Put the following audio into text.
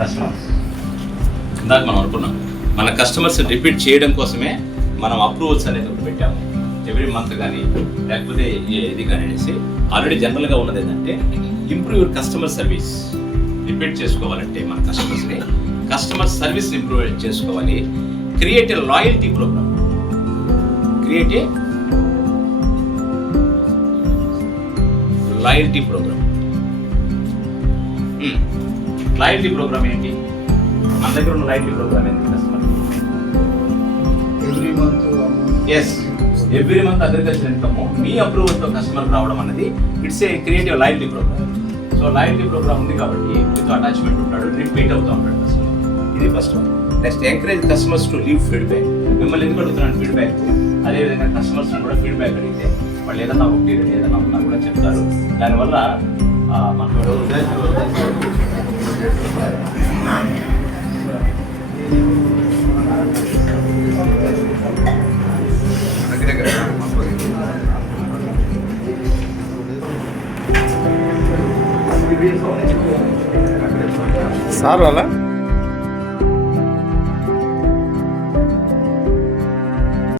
Customers. ఇందాక మనం అనుకున్నాం మన కస్టమర్స్ రిపీట్ చేయడం కోసమే మనం అప్రూవల్స్ అనేది ఒకటి పెట్టాము ఎవ్రీ మంత్ కానీ లేకపోతే ఇది కానీ అనేసి. ఆల్రెడీ జనరల్గా ఉన్నది ఏంటంటే improve your customer service. Repeat చేసుకోవాలంటే మన కస్టమర్ సర్వీస్ని ఇంప్రూవ్ చేసుకోవాలి. Create a loyalty programme. Create a loyalty programme. Loyalty programme ఏంటి? మన దగ్గర ఉన్న లాయల్టీ ప్రోగ్రామ్ ఏంటి? Customer every month agriculture income మీ అప్రూవల్తో కస్టమర్ రావడం అనేది it's a creative loyalty programme. So loyalty programme ఉంది కాబట్టి మీతో అటాచ్మెంట్ ఉంటాడు, రిపీట్ అవుతూ ఉంటాడు కస్టమర్. ఇది first one. Next encourage customers to leave feedback. మిమ్మల్ని ఎందుకు అడుగుతున్నాను ఫీడ్బ్యాక్? అదేవిధంగా కస్టమర్స్ కూడా ఫీడ్బ్యాక్ అడిగితే వాళ్ళు ఏదన్నా ఒకటి ఏదన్నా ఉన్నా కూడా చెప్తారు. దానివల్ల మనకు సార్ వాళ్ళ